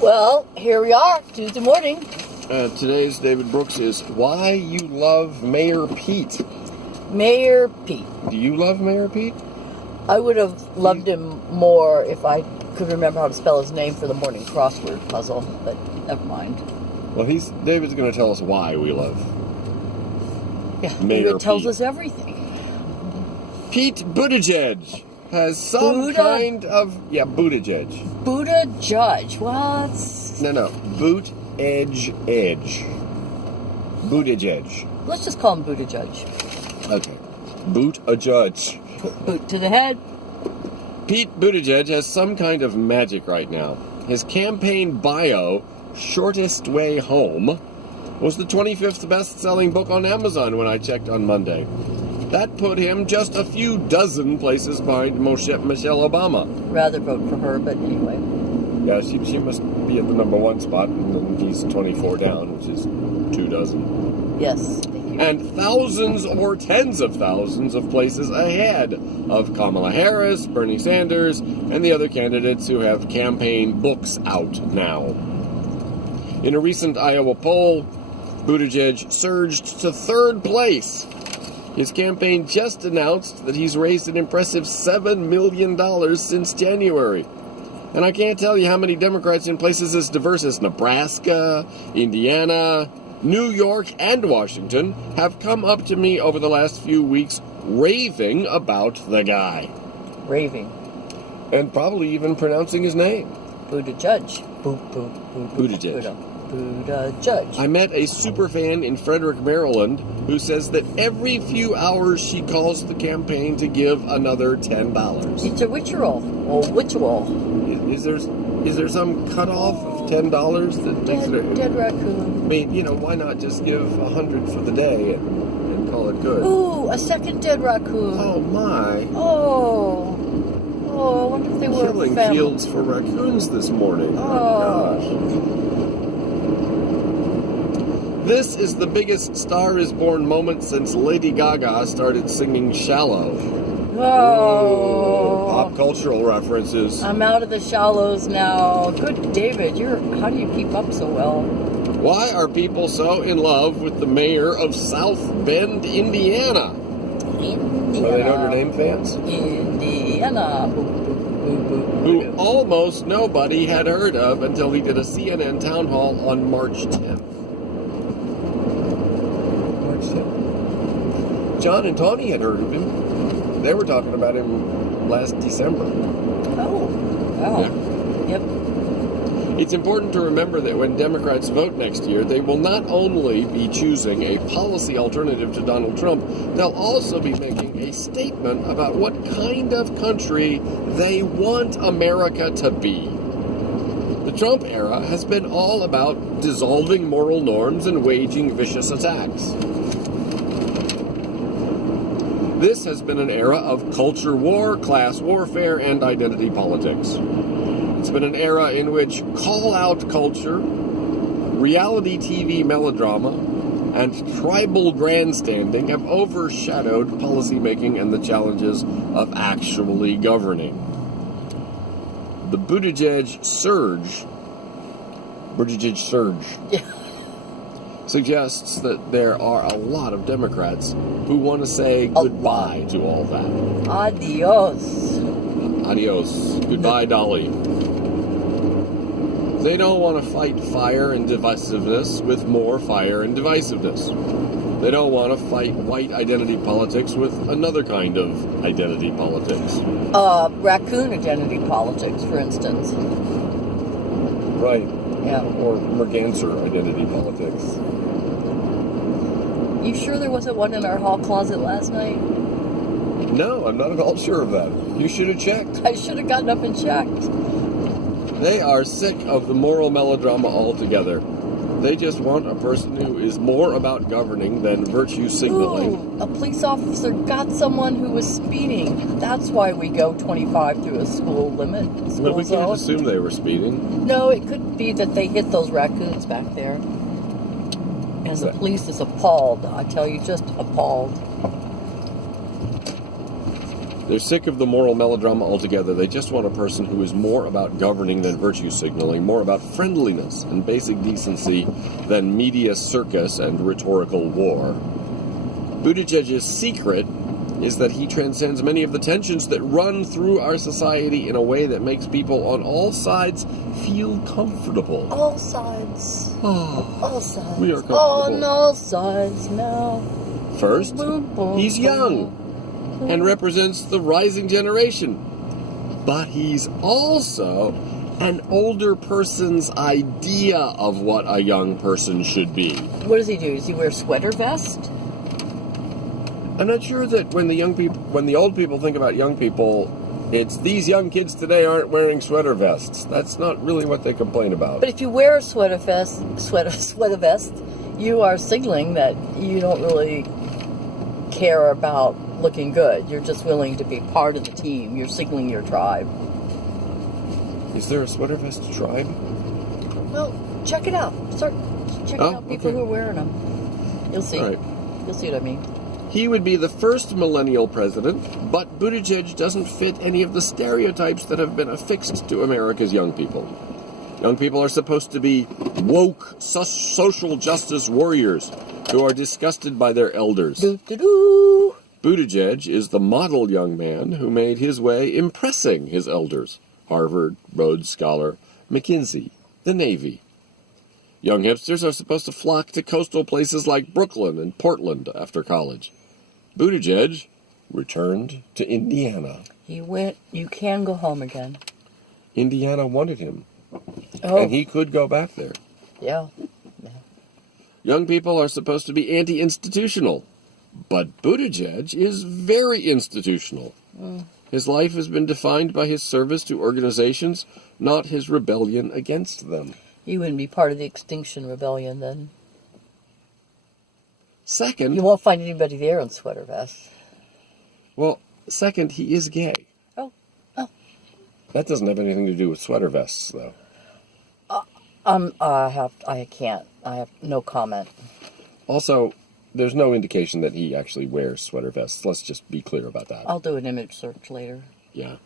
Well, here we are, Tuesday morning. Today's David Brooks is Why You Love Mayor Pete. Mayor Pete. Do you love Mayor Pete? I would have loved him more if I could remember how to spell his name for the morning crossword puzzle, but never mind. Well, David's going to tell us why we love Mayor Pete. tells us everything. Pete Buttigieg has some kind of... Yeah, Buttigieg. Buttigieg. Well, it's... No. Boot-edge. Buttigieg. Let's just call him Buttigieg. Okay. Boot-a-judge. Boot to the head. Pete Buttigieg has some kind of magic right now. His campaign bio, Shortest Way Home, was the 25th best-selling book on Amazon when I checked on Monday. That put him just a few dozen places behind Michelle Obama. Rather vote for her, but anyway. Yeah, she must be at the number one spot, and then he's 24 down, which is 2 dozen. Yes, thank you. And thousands or tens of thousands of places ahead of Kamala Harris, Bernie Sanders, and the other candidates who have campaign books out now. In a recent Iowa poll, Buttigieg surged to third place. His campaign just announced that he's raised an impressive $7 million since January. And I can't tell you how many Democrats in places as diverse as Nebraska, Indiana, New York, and Washington have come up to me over the last few weeks raving about the guy. Raving. And probably even pronouncing his name. Buttigieg. Buttigieg. Buttigieg. I met a superfan in Frederick, Maryland, who says that every few hours she calls the campaign to give another $10. It's a ritual. Or ritual. Is there some cutoff of $10 that makes it? Dead raccoon. I mean, why not just give $100 for the day and call it good? Ooh, a second dead raccoon. Oh my! Oh, I wonder if they were killing fields for raccoons this morning. Oh gosh! This is the biggest Star is Born moment since Lady Gaga started singing Shallow. Oh. Pop cultural references. I'm out of the shallows now. Good David, how do you keep up so well? Why are people so in love with the mayor of South Bend, Indiana? Are they Notre Dame fans? Indiana. Who almost nobody had heard of until he did a CNN town hall on March 10th. John and Tawny had heard of him. They were talking about him last December. Oh, wow. Yeah. Yep. It's important to remember that when Democrats vote next year, they will not only be choosing a policy alternative to Donald Trump, they'll also be making a statement about what kind of country they want America to be. The Trump era has been all about dissolving moral norms and waging vicious attacks. This has been an era of culture war, class warfare, and identity politics. It's been an era in which call-out culture, reality TV melodrama, and tribal grandstanding have overshadowed policymaking and the challenges of actually governing. The Buttigieg surge suggests that there are a lot of Democrats who want to say goodbye to all that. Adios. Goodbye, Dolly. They don't want to fight fire and divisiveness with more fire and divisiveness. They don't want to fight white identity politics with another kind of identity politics. Raccoon identity politics, for instance. Right. Yeah. Or Merganser identity politics. You sure there wasn't one in our hall closet last night? No, I'm not at all sure of that. You should have checked. I should have gotten up and checked. They are sick of the moral melodrama altogether. They just want a person who is more about governing than virtue signaling. Ooh, a police officer got someone who was speeding. That's why we go 25 through a school limit. But we can't assume they were speeding. No, it could be that they hit those raccoons back there. And the police is appalled. I tell you, just appalled. They're sick of the moral melodrama altogether. They just want a person who is more about governing than virtue signaling, more about friendliness and basic decency than media circus and rhetorical war. Buttigieg's secret is that he transcends many of the tensions that run through our society in a way that makes people on all sides feel comfortable. All sides. All sides. We are comfortable. On all sides now. First, he's young and represents the rising generation. But he's also an older person's idea of what a young person should be. What does he do? Does he wear a sweater vest? I'm not sure that when the old people think about young people, it's these young kids today aren't wearing sweater vests. That's not really what they complain about. But if you wear a sweater vest, you are signaling that you don't really care about looking good. You're just willing to be part of the team. You're signaling your tribe. Is there a sweater vest tribe? Well, check it out. Start checking out people who are wearing them. You'll see. Right. You'll see what I mean. He would be the first millennial president, but Buttigieg doesn't fit any of the stereotypes that have been affixed to America's young people. Young people are supposed to be woke, social justice warriors who are disgusted by their elders. Doo-doo-doo. Buttigieg is the model young man who made his way impressing his elders. Harvard, Rhodes Scholar, McKinsey, the Navy. Young hipsters are supposed to flock to coastal places like Brooklyn and Portland after college. Buttigieg returned to Indiana. He went, you can go home again. Indiana wanted him. Oh. And he could go back there. Yeah. Young people are supposed to be anti-institutional. But Buttigieg is very institutional. His life has been defined by his service to organizations, not his rebellion against them. You wouldn't be part of the Extinction Rebellion then. Second... You won't find anybody there in sweater vests. Well, second, he is gay. Oh. That doesn't have anything to do with sweater vests, though. I can't. I have no comment. Also, there's no indication that he actually wears sweater vests. Let's just be clear about that. I'll do an image search later. Yeah.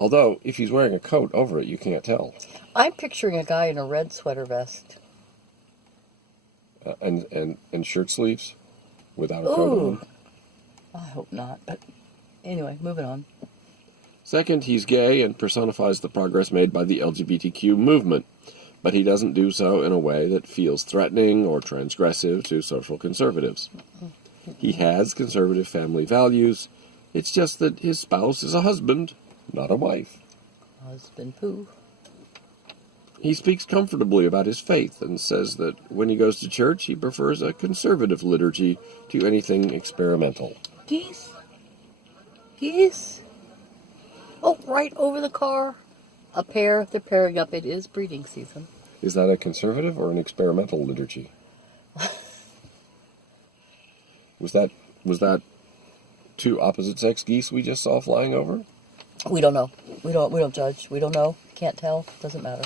Although, if he's wearing a coat over it, you can't tell. I'm picturing a guy in a red sweater vest. And shirt sleeves without a coat on. I hope not. But anyway, moving on. Second, he's gay and personifies the progress made by the LGBTQ movement. But he doesn't do so in a way that feels threatening or transgressive to social conservatives. He has conservative family values. It's just that his spouse is a husband, not a wife. Husband poo. He speaks comfortably about his faith and says that when he goes to church, he prefers a conservative liturgy to anything experimental. Geese? Geese? Oh, right over the car. A pair, they're pairing up. It is breeding season. Is that a conservative or an experimental liturgy? Was that two opposite sex geese we just saw flying over? We don't know. We don't judge. We don't know. Can't tell. Doesn't matter.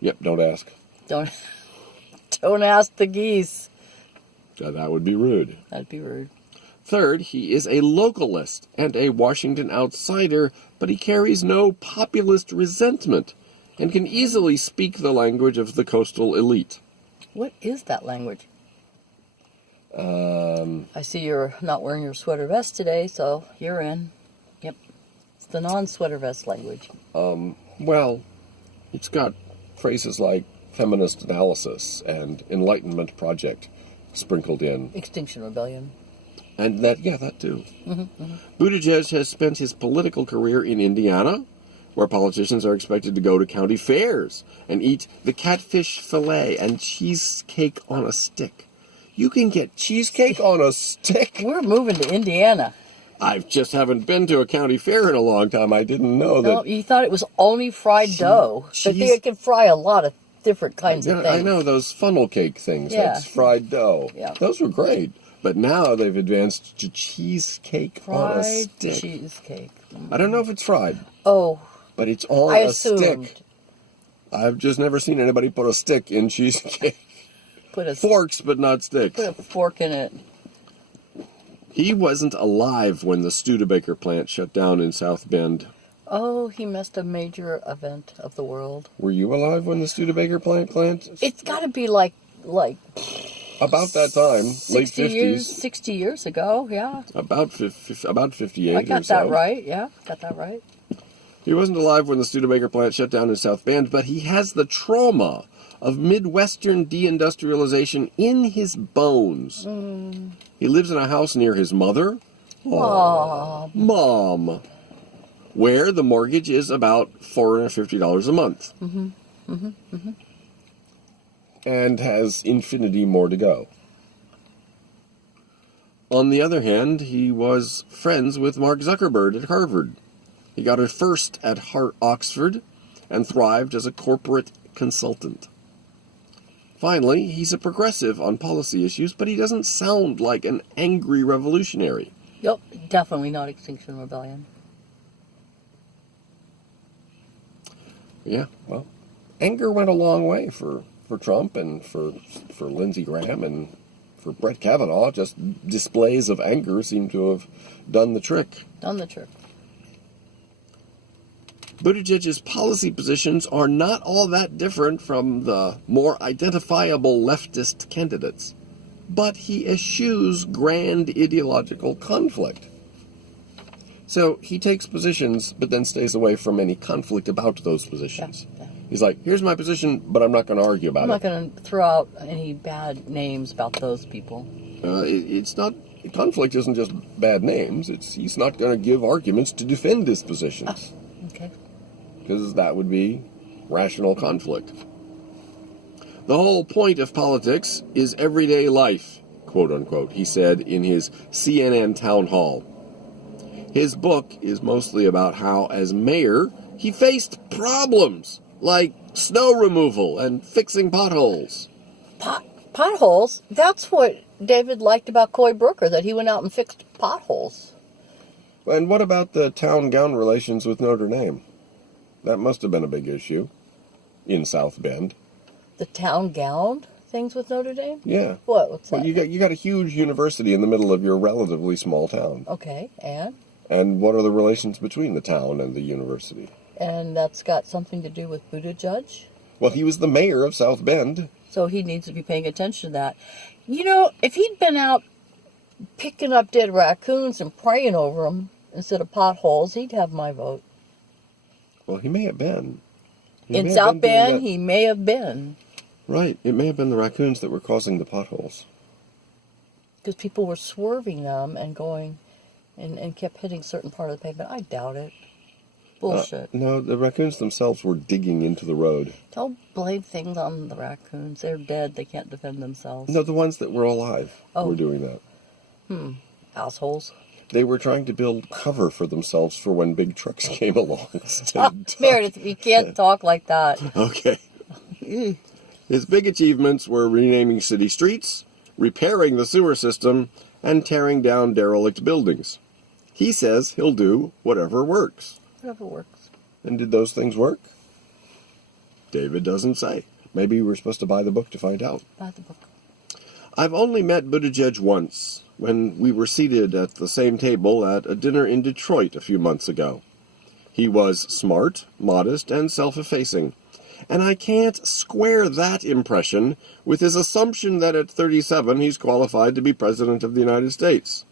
Yep, don't ask. Don't ask the geese. That would be rude. That'd be rude. Third, he is a localist and a Washington outsider, but he carries no populist resentment and can easily speak the language of the coastal elite. What is that language? I see you're not wearing your sweater vest today, so you're in. Yep. It's the non-sweater vest language. Well, it's got phrases like feminist analysis and Enlightenment Project sprinkled in. Extinction Rebellion. And that too. Buttigieg has spent his political career in Indiana, where politicians are expected to go to county fairs and eat the catfish fillet and cheesecake on a stick. You can get cheesecake on a stick? We're moving to Indiana. I just haven't been to a county fair in a long time. I didn't know that. No, you thought it was only fried dough. But they can fry a lot of different kinds of things. I know those funnel cake things. Yeah. That's fried dough. Yeah. Those were great. But now they've advanced to cheesecake on a stick. Fried cheesecake. I don't know if it's fried. Oh. But it's on a stick. I've just never seen anybody put a stick in cheesecake. Forks, but not sticks. Put a fork in it. He wasn't alive when the Studebaker plant shut down in South Bend. Oh, he missed a major event of the world. Were you alive when the Studebaker plant? It's got to be like about that time, late 50s. 60 years ago, yeah. About 58 I got or so. that right, yeah. Got that right. He wasn't alive when the Studebaker plant shut down in South Bend, but he has the trauma of Midwestern deindustrialization in his bones. He lives in a house near his mother. Mom. Where the mortgage is about $450 a month. And has infinity more to go. On the other hand, he was friends with Mark Zuckerberg at Harvard. He got a first at Oxford and thrived as a corporate consultant. Finally, he's a progressive on policy issues, but he doesn't sound like an angry revolutionary. Yep, definitely not Extinction Rebellion. Yeah, well, anger went a long way for Trump and for Lindsey Graham and for Brett Kavanaugh. Just displays of anger seem to have done the trick. Done the trick. Buttigieg's policy positions are not all that different from the more identifiable leftist candidates, but he eschews grand ideological conflict. So he takes positions, but then stays away from any conflict about those positions. Yeah. He's like, here's my position, but I'm not going to argue about it. I'm not going to throw out any bad names about those people. It's not... Conflict isn't just bad names. He's not going to give arguments to defend his positions. Okay. Because that would be rational conflict. The whole point of politics is everyday life, quote unquote, he said in his CNN town hall. His book is mostly about how, as mayor, he faced problems like snow removal and fixing potholes. Potholes? That's what David liked about Cory Booker, that he went out and fixed potholes. And what about the town gown relations with Notre Dame? That must have been a big issue in South Bend. The town gown things with Notre Dame? Yeah. What's that? Well, you got a huge university in the middle of your relatively small town. Okay, and? And what are the relations between the town and the university? And that's got something to do with Buttigieg? Well, he was the mayor of South Bend. So he needs to be paying attention to that. You know, if he'd been out picking up dead raccoons and praying over them instead of potholes, he'd have my vote. Well, he may have been. In South Bend, he may have been. Right. It may have been the raccoons that were causing the potholes. Because people were swerving them and going and kept hitting certain part of the pavement. I doubt it. Bullshit. No, the raccoons themselves were digging into the road. Don't blame things on the raccoons. They're dead. They can't defend themselves. No, the ones that were alive were doing that. Assholes. They were trying to build cover for themselves for when big trucks came along. Meredith, you can't talk like that. Okay. His big achievements were renaming city streets, repairing the sewer system, and tearing down derelict buildings. He says he'll do whatever works. Whatever works. And did those things work? David doesn't say. Maybe we're supposed to buy the book to find out. Buy the book. I've only met Buttigieg once, when we were seated at the same table at a dinner in Detroit a few months ago. He was smart, modest, and self-effacing, and I can't square that impression with his assumption that at 37 he's qualified to be President of the United States.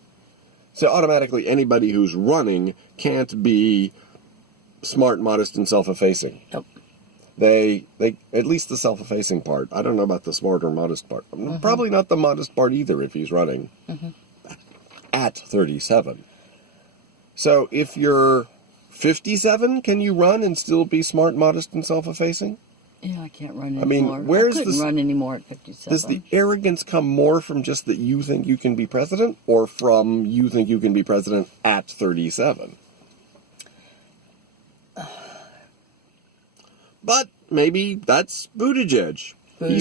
So automatically anybody who's running can't be smart, modest, and self-effacing. Nope. They at least the self-effacing part. I don't know about the smart or modest part. Probably not the modest part either if he's running at 37. So if you're 57, can you run and still be smart, modest, and self-effacing? Yeah, I can't run anymore. I mean, where's I couldn't run anymore at 57. Does the arrogance come more from just that you think you can be president, or from you think you can be president at 37? But maybe that's Buttigieg. He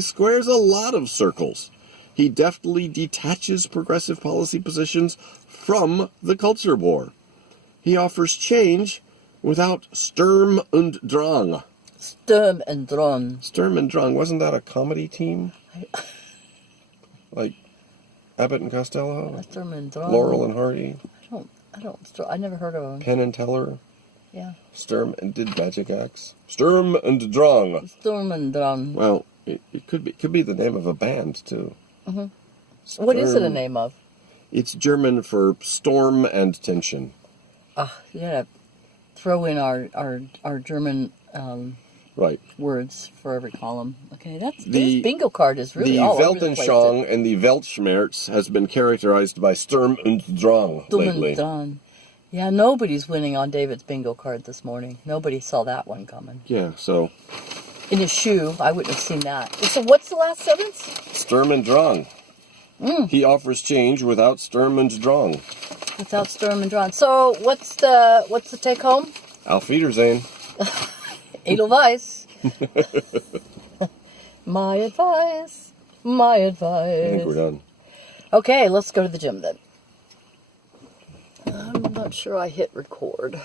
squares a lot of circles. He deftly detaches progressive policy positions from the culture war. He offers change without Sturm und Drang. Sturm and Drang. Sturm und Drang, wasn't that a comedy team? Like Abbott and Costello, Sturm und Drang. Laurel and Hardy, I never heard of them. Penn and Teller, Yeah. Sturm and did Magic Axe. Sturm und Drang. Sturm und Drang. Well, it could be the name of a band too. Mm-hmm. What is it a name of? It's German for storm and tension. You gotta throw in our German Right. words for every column. Okay, this bingo card is really the all over the place. The Weltanschauung and the Weltschmerz has been characterized by Sturm und Drang lately. Done. Yeah, nobody's winning on David's bingo card this morning. Nobody saw that one coming. Yeah, so In his shoe, I wouldn't have seen that. So what's the last sentence? Sturm und Drang. He offers change without Sturm und Drang. Without Sturm and Drang. So what's the take home? Auf Wiedersehen. Edelweiss. My advice. My advice. I think we're done. Okay, let's go to the gym then. I'm not sure I hit record.